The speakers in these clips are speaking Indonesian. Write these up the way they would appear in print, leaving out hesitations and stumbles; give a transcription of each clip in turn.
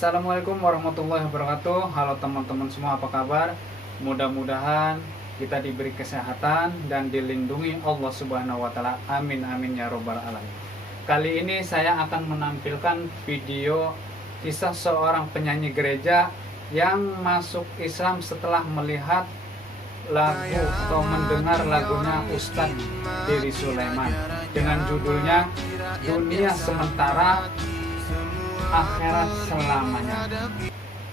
Assalamualaikum warahmatullahi wabarakatuh. Halo teman-teman semua, apa kabar? Mudah-mudahan kita diberi kesehatan dan dilindungi Allah Subhanahu wa taala. Amin amin ya robbal alamin. Kali ini saya akan menampilkan video kisah seorang penyanyi gereja yang masuk Islam setelah melihat lagu atau mendengar lagunya Ustadz Dery Sulaiman dengan judulnya Dunia Sementara Akhirat Selamanya.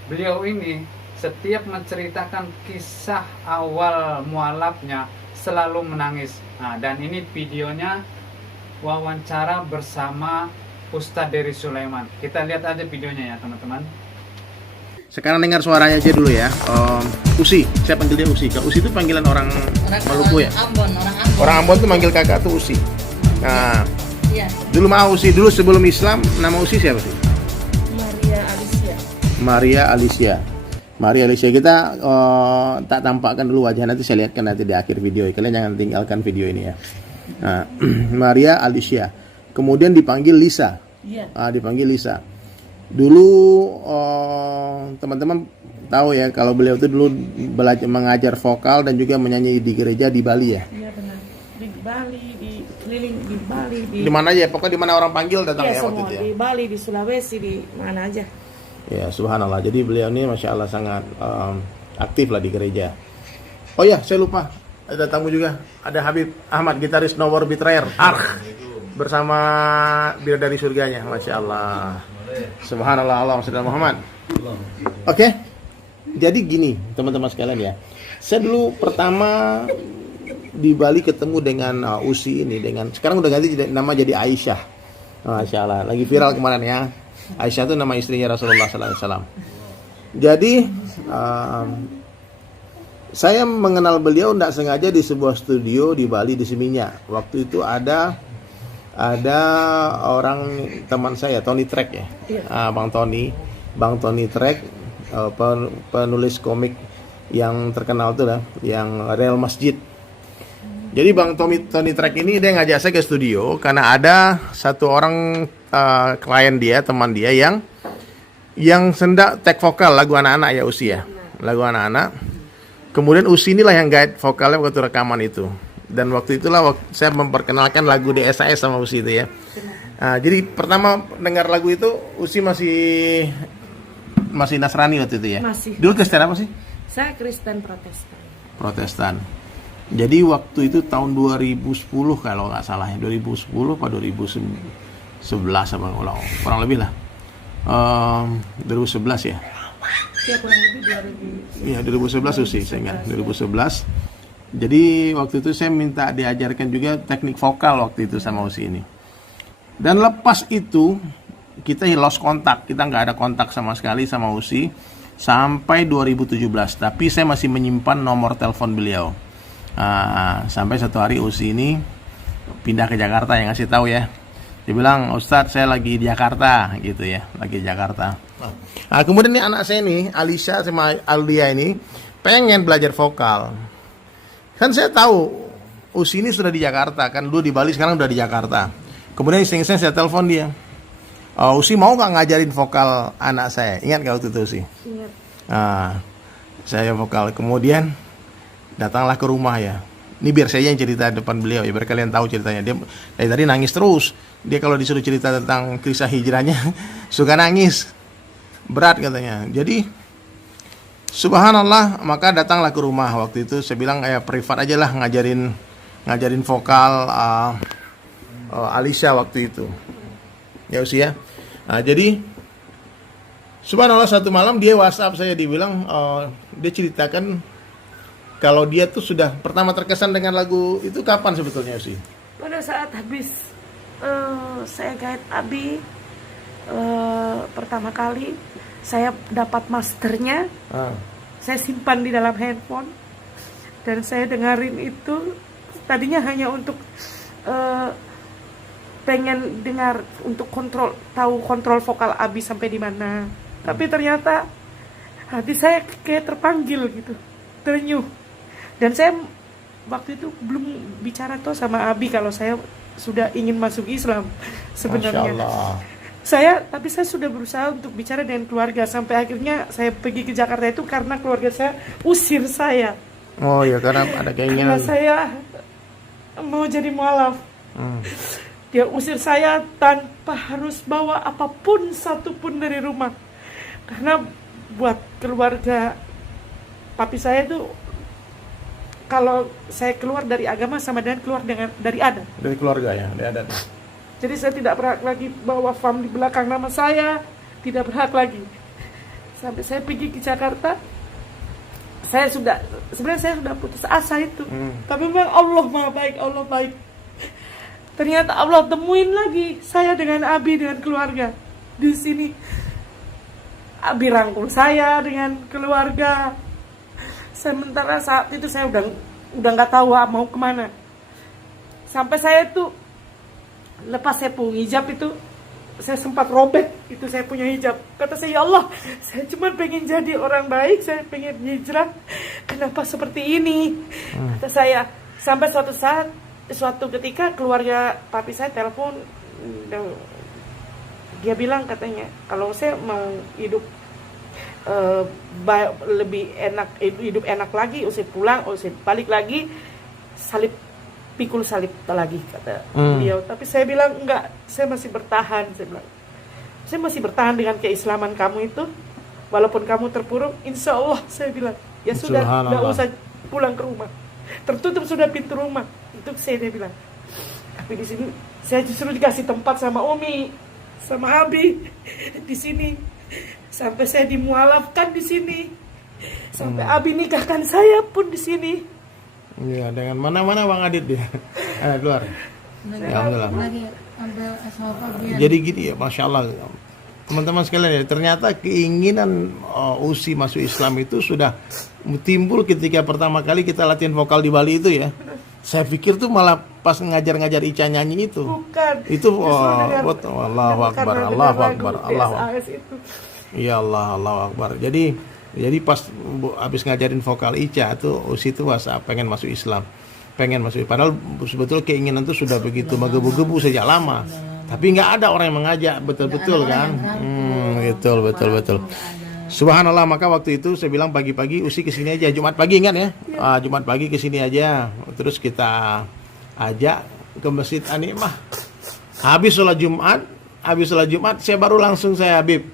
Beliau ini setiap menceritakan kisah awal mualafnya selalu menangis. Nah, dan ini videonya wawancara bersama Ustadz Dery Sulaiman. Kita lihat aja videonya ya teman-teman. Sekarang dengar suaranya aja dulu ya. Usi, saya panggil dia Usi. Kalau Usi itu panggilan orang Maluku ya? Ambon. Orang Ambon tuh manggil kakak tuh Usi. Nah, Iya. dulu mah Usi, dulu sebelum Islam nama Usi siapa sih? Maria Alicia. Maria Alicia kita tak tampakkan dulu wajah, nanti saya lihatkan nanti di akhir video. Kalian jangan tinggalkan video ini ya. Nah, Maria Alicia. Kemudian dipanggil Lisa. Iya. Dipanggil Lisa. Dulu teman-teman tahu ya kalau beliau itu dulu belajar mengajar vokal dan juga menyanyi di gereja di Bali ya. Iya benar. Di Bali, di keliling di Bali, Di mana aja, pokoknya di mana orang panggil datang ya waktu semua itu ya. di Bali, di Sulawesi, di mana aja. Ya, subhanallah. Jadi beliau ini masya Allah sangat aktif lah di gereja. Oh ya, saya lupa ada tamu juga. Ada Habib Ahmad, gitaris No War Betrayer. Bersama Bidadari Surganya, masya Allah. Subhanallah, Allahumma shalli ala Muhammad. Oke. Jadi gini, teman-teman sekalian ya. Saya dulu pertama di Bali ketemu dengan Usi ini dengan sekarang udah ganti nama jadi Aisyah. Masya Allah, lagi viral kemarin ya. Aisyah itu nama istrinya Rasulullah sallallahu alaihi wasallam. Jadi saya mengenal beliau tidak sengaja di sebuah studio di Bali di Seminyak. Waktu itu ada orang teman saya, Tony Trek ya. Bang Tony Trek, penulis komik yang terkenal tuh lah, yang Real Masjid. Jadi Bang Tony Trek ini dia ngajak saya ke studio karena ada satu orang klien dia, teman dia yang sendak tag vokal lagu anak-anak ya Usi ya. Lagu anak-anak. Kemudian Usi inilah yang guide vokalnya waktu rekaman itu. Dan waktu itulah saya memperkenalkan lagu DSAS sama Usi itu ya. Jadi pertama dengar lagu itu Usi masih Nasrani waktu itu ya. Masih. Dulu Kristen apa sih? Saya Kristen Protestan. Jadi waktu itu tahun 2010 kalau nggak salah ya, 2010 atau 2011 apa kurang lebih lah. 2011 ya. Ya kurang lebih 2000. Iya 2011 Usi, saya ingat 2011. Jadi waktu itu saya minta diajarkan juga teknik vokal waktu itu sama Usi ini. Dan lepas itu kita lost kontak, kita nggak ada kontak sama sekali sama Usi sampai 2017. Tapi saya masih menyimpan nomor telepon beliau. Sampai satu hari Usi ini pindah ke Jakarta, yang ngasih tahu ya. Dia bilang, Ustadz saya lagi di Jakarta gitu ya, lagi di Jakarta. Kemudian nih anak saya nih, Alicia sama Aldia ini pengen belajar vokal. Kan saya tahu Usi ini sudah di Jakarta, kan dulu di Bali, sekarang udah di Jakarta. Kemudian iseng-iseng saya telepon dia. Usi mau nggak ngajarin vokal anak saya? Ingat nggak waktu itu Usi? Ingat. Saya vokal. Kemudian datanglah ke rumah ya. Ini biar saya yang cerita depan beliau ya, biar kalian tahu ceritanya. Dia dari tadi nangis terus. Dia kalau disuruh cerita tentang kisah hijrahnya suka nangis. Berat katanya. Jadi subhanallah, maka datanglah ke rumah. Waktu itu saya bilang privat aja lah ngajarin vokal Alicia waktu itu. Ya usia. Jadi subhanallah satu malam dia WhatsApp saya, dibilang dia ceritakan kalau dia tuh sudah pertama terkesan dengan lagu itu kapan sebetulnya sih? Pada saat habis saya guide Abi pertama kali, saya dapat masternya. Saya simpan di dalam handphone dan saya dengerin itu. Tadinya hanya untuk pengen dengar untuk tahu kontrol vokal Abi sampai di mana. Tapi ternyata hati saya kayak terpanggil gitu, terenyuh. Dan saya waktu itu belum bicara tuh sama Abi kalau saya sudah ingin masuk Islam sebenarnya. Masya Allah. Tapi saya sudah berusaha untuk bicara dengan keluarga sampai akhirnya saya pergi ke Jakarta itu karena keluarga saya usir saya. Oh ya, karena ada Karena keinginan. saya mau jadi mualaf. Dia usir saya tanpa harus bawa apapun satupun dari rumah. Karena buat keluarga papi saya itu, kalau saya keluar dari agama sama dengan keluar dari adat. Dari keluarga ya, dari adat. Jadi saya tidak berhak lagi bawa fam di belakang nama saya, tidak berhak lagi. Sampai saya pergi ke Jakarta, sebenarnya saya sudah putus asa itu. Tapi memang Allah Maha Baik, Allah baik. Ternyata Allah temuin lagi saya dengan Abi, dengan keluarga di sini. Abi rangkul saya dengan keluarga. Sementara saat itu saya udah nggak tahu mau kemana. Sampai saya tuh lepas saya punya hijab itu, saya sempat robek itu saya punya hijab. Kata saya, ya Allah, saya cuma pengen jadi orang baik, saya pengen hijrah. Kenapa seperti ini? Kata saya. Sampai suatu ketika keluarga papi saya telepon, dan dia bilang katanya, kalau saya mau hidup lebih enak, hidup enak lagi, usah pulang, usah balik lagi, pikul salib lagi, kata beliau. Tapi saya bilang enggak, saya masih bertahan. Saya masih bertahan dengan keislaman kamu itu, walaupun kamu terpuruk, insya Allah. Saya bilang ya sudah, enggak usah pulang ke rumah, tertutup sudah pintu rumah. Itu dia bilang. Tapi di sini saya justru dikasih tempat sama Umi, sama Abi di sini. Sampai saya dimualafkan di sini. Sampai Abi nikahkan saya pun di sini. Iya, dengan mana Bang Adit dia. Keluar. Alhamdulillah. Jadi gini ya, Masya Allah. Teman-teman sekalian ya, ternyata keinginan Usi masuk Islam itu sudah timbul ketika pertama kali kita latihan vokal di Bali itu ya. Saya pikir tuh malah pas ngajar-ngajar Ica nyanyi itu. Bukan. Itu Allahu Akbar, Allahu Akbar, Allahu Akbar. Ya Allah, Allahu Akbar. Jadi pas habis ngajarin vokal Ica tuh Usi tuh pengen masuk Islam. Padahal sebetulnya keinginan itu sudah begitu menggebu-gebu sejak lama. Tapi nggak ada orang yang mengajak betul-betul kan. Betul. Subhanallah, maka waktu itu saya bilang pagi-pagi Usi kesini aja, Jumat pagi ingat ya? Jumat pagi kesini aja, terus kita ajak ke Masjid An-Ni'mah. Habis sholat Jumat, saya baru langsung Habib.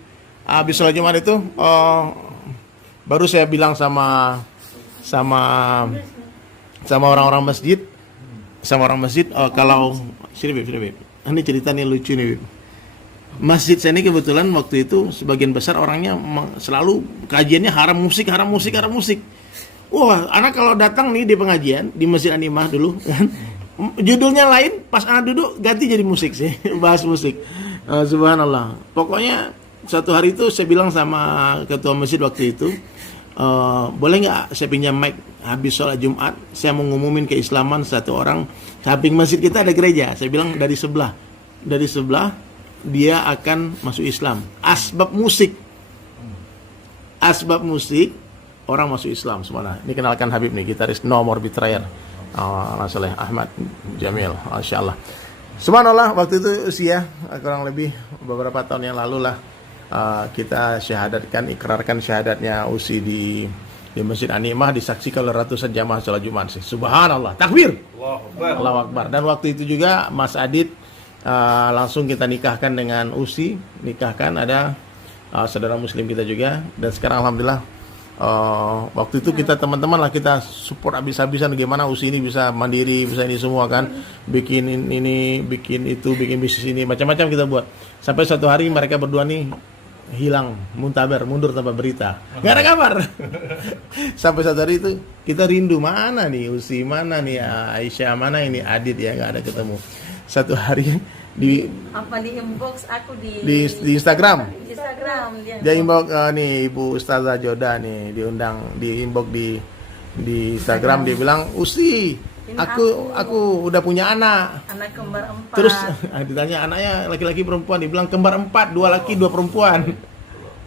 Habis sholat Jumat itu, baru saya bilang sama orang-orang masjid, kalau sini Bib. Ini cerita nih lucu nih Bib. Masjid saya ini kebetulan waktu itu sebagian besar orangnya selalu kajiannya haram musik. Wah, anak kalau datang nih di pengajian di Masjid An-Ni'mah dulu kan, judulnya lain, pas anak duduk ganti jadi musik sih, bahas musik. Subhanallah. Pokoknya satu hari itu saya bilang sama ketua masjid waktu itu, boleh nggak saya pinjam mic habis sholat Jumat, saya mau ngumumin keislaman satu orang. Samping masjid kita ada gereja, saya bilang dari sebelah dia akan masuk Islam. Asbab musik orang masuk Islam semua. Ini kenalkan Habib nih, gitaris No More Betrayer, Soleh Ahmad Jamil, masyaallah. Subhanallah, waktu itu usia kurang lebih beberapa tahun yang lalu lah, kita ikrarkan syahadatnya Usi di Masjid An-Ni'mah, disaksikan oleh ratusan jamaah sholat Jumat sih. Subhanallah, takbir, Allahu Akbar. Dan waktu itu juga Mas Adit langsung kita nikahkan dengan Usi, ada saudara muslim kita juga. Dan sekarang alhamdulillah, waktu itu kita teman-teman lah, kita support habis-habisan gimana Usi ini bisa mandiri, bisa ini semua kan, bikin ini, bikin itu, bikin bisnis ini, macam-macam kita buat. Sampai suatu hari mereka berdua nih hilang, mundur tanpa berita, nggak ada kabar. Sampai satu hari itu kita rindu, mana nih Usi, mana nih Aisyah, mana ini Adit ya, nggak ada ketemu. Satu hari di inbox aku di Instagram. Dia inbox nih Ibu Ustazah Joda nih, diundang di inbox di Instagram. Dia bilang, Usi, aku udah punya anak kembar 4. Terus ditanya anaknya laki-laki perempuan, dibilang kembar 4, 2 laki 2 perempuan.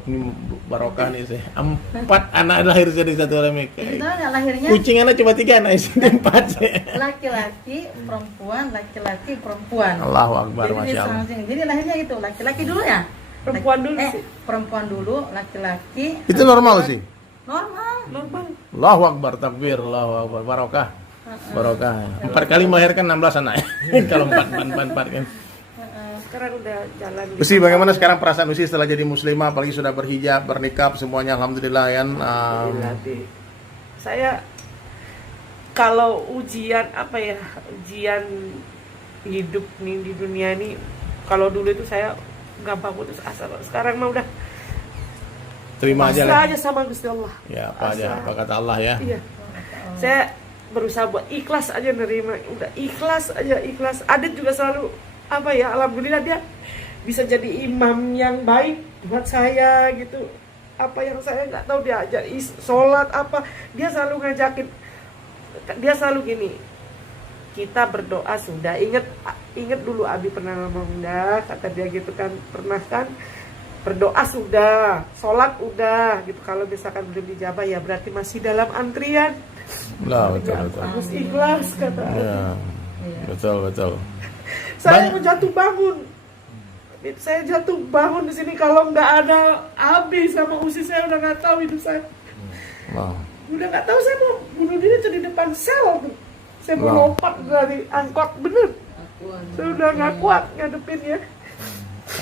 Ini barokah nih saya. 4 anak lahir dari satu orang mereka. Itu anak lahirnya Kucing anak cuma 3 anak, istri 4 saya. laki-laki, perempuan, laki-laki, perempuan. Allahu Akbar, Jadi Masya Allah. jadi lahirnya itu laki-laki dulu ya. Perempuan dulu sih. Perempuan dulu, laki-laki. Itu normal sih. Normal. Normal. Allahu Akbar, takbir, Allahu Akbar, barokah. Barokah. 4 kali melahirkan 16 anak. Kalau 4 kan. Sekarang udah jalan. Usi, bagaimana sekarang perasaan Usi setelah jadi muslimah, apalagi sudah berhijab, bernikah, semuanya alhamdulillah ya. Saya kalau ujian apa ya, ujian hidup nih di dunia ini, kalau dulu itu saya gampang putus asa. Sekarang mah udah Terima aja pasrah lah. aja sama Gusti Allah. Ya, apa aja, Pasrah. apa kata Allah ya. Iya. Saya berusaha buat ikhlas aja nerima, udah ikhlas aja, ikhlas. Adit juga selalu apa ya, alhamdulillah dia bisa jadi imam yang baik buat saya gitu. Apa yang saya nggak tahu dia ajar sholat apa, dia selalu ngajakin, dia selalu gini, kita berdoa sudah, inget dulu Abi pernah ngomong dah, kata dia gitu kan, pernah kan, berdoa sudah, sholat udah gitu. Kalau misalkan belum dijabah ya berarti masih dalam antrian. Lah, betul. Harus ikhlas kata. Ya, betul. Saya Banyak- mau jatuh bangun. Saya jatuh bangun di sini kalau nggak ada Abi sama Usi, saya udah nggak tahu hidup saya. Wah. Udah nggak tahu, saya mau bunuh diri tuh di depan sel tuh. Saya mau Wow. lompat dari angkot bener. Saya udah nggak kuat ngadepinnya.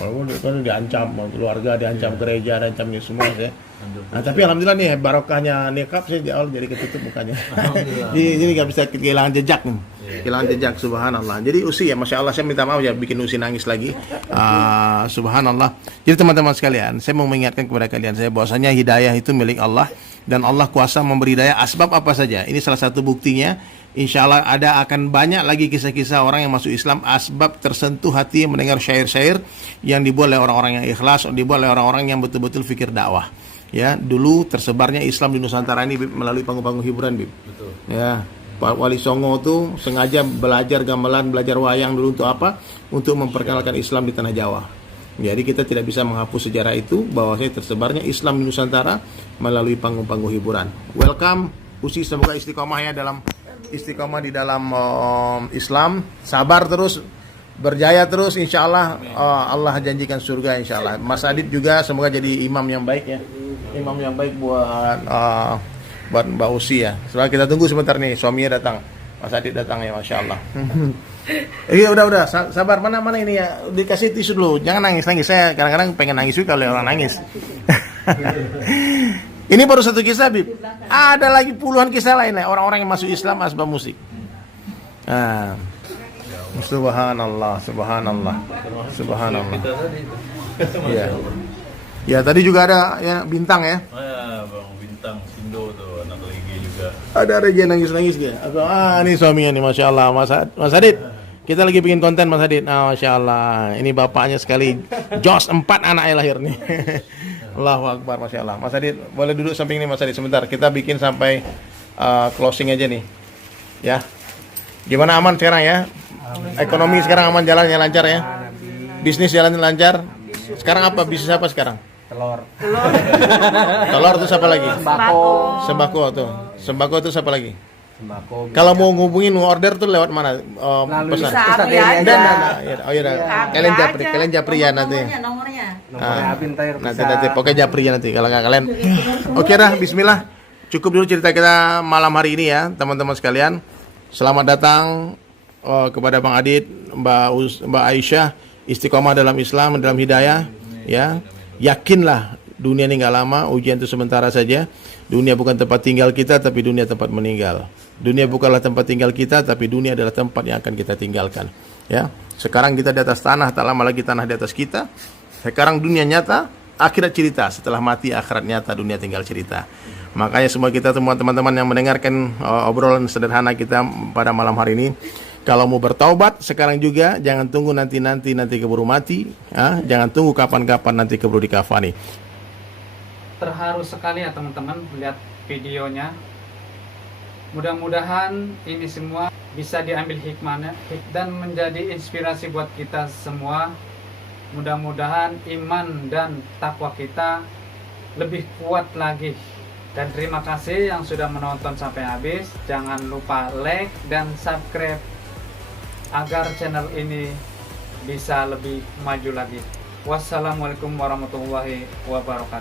Walaupun kan diancam, keluarga diancam, gereja diancam ini semua ya. Nah, tapi alhamdulillah nih barokahnya nikab sih di awal jadi ketutup mukanya. Jadi nggak bisa kehilangan jejak nih. Kehilangan jejak, subhanallah. Jadi Usi ya, masya Allah, saya minta maaf ya bikin Usi nangis lagi. Subhanallah. Jadi teman-teman sekalian, saya mau mengingatkan kepada kalian saya bahwasanya hidayah itu milik Allah dan Allah kuasa memberi hidayah asbab apa saja. Ini salah satu buktinya. Insya Allah akan banyak lagi kisah-kisah orang yang masuk Islam asbab tersentuh hati mendengar syair-syair yang dibuat oleh orang-orang yang ikhlas, dibuat oleh orang-orang yang betul-betul fikir dakwah. Ya, dulu tersebarnya Islam di Nusantara ini Bib, melalui panggung-panggung hiburan, Bib. Betul. Ya, Pak Wali Songo tuh sengaja belajar gamelan, belajar wayang dulu untuk apa? Untuk memperkenalkan Islam di tanah Jawa. Jadi kita tidak bisa menghapus sejarah itu bahwa tersebarnya Islam di Nusantara melalui panggung-panggung hiburan. Welcome, Usi, semoga istiqomah ya dalam istiqomah di dalam Islam, sabar terus, berjaya terus, insya Allah. Allah janjikan surga insya Allah. Mas Adit juga semoga jadi imam yang baik ya, imam yang baik buat Mbak Usi ya. Setelah kita tunggu sebentar nih, suaminya datang, Mas Adit datang ya, masya Allah. Iya udah sabar, mana ini ya, dikasih tisu dulu, jangan nangis. Saya kadang-kadang pengen nangis juga kalau orang nangis. Ini baru satu kisah, Bib. Ada lagi puluhan kisah lain ya, orang-orang yang masuk Islam asbab musik. Subhanallah. Kita tadi itu. Iya. Ya, tadi juga ada ya bintang ya. Bang Bintang Sindo tuh anak lagi juga. Ada Regi nangis-nangis dia. Ini suaminya nih, masya Allah, Mas Adit. Kita lagi bikin konten, Mas Adit. Masya Allah, ini bapaknya sekali. Jos 4 anaknya lahir nih. Allahu Akbar, masya Allah. Mas Adit, boleh duduk samping ini, Mas Adit, sebentar. Kita bikin sampai closing aja nih. Ya. Gimana, aman sekarang ya? Ekonomi sekarang aman, jalannya lancar ya? Bisnis jalan lancar? Sekarang apa? Bisnis apa sekarang? Telur terus apa lagi? Sembako tuh. Sembako terus apa lagi? Kalau mau ngubungin, mau order tuh lewat mana? Pesan. Bisa Abi aja. Oh iya, kalian japri ya nanti. Nomornya. Nanti pokoknya japri ya nanti kalau nggak kalian. Oke dah, Bismillah. Cukup dulu cerita kita malam hari ini ya, teman-teman sekalian. Selamat datang kepada Bang Adit, Mbak Aisyah, istiqomah dalam Islam, dalam hidayah. Ya, yakinlah dunia ini nggak lama, ujian itu sementara saja. Dunia bukan tempat tinggal kita, tapi dunia tempat meninggal. Dunia bukanlah tempat tinggal kita, tapi dunia adalah tempat yang akan kita tinggalkan. Ya, sekarang kita di atas tanah, tak lama lagi tanah di atas kita. Sekarang dunia nyata, akhirat cerita. Setelah mati, akhirat nyata, dunia tinggal cerita. Makanya semua kita, semua teman-teman yang mendengarkan obrolan sederhana kita pada malam hari ini, kalau mau bertaubat sekarang juga, jangan tunggu nanti keburu mati. Jangan tunggu kapan-kapan nanti keburu dikafani. Terharu sekali ya teman-teman lihat videonya. Mudah-mudahan ini semua bisa diambil hikmahnya dan menjadi inspirasi buat kita semua. Mudah-mudahan iman dan takwa kita lebih kuat lagi. Dan terima kasih yang sudah menonton sampai habis. Jangan lupa like dan subscribe agar channel ini bisa lebih maju lagi. Wassalamualaikum warahmatullahi wabarakatuh.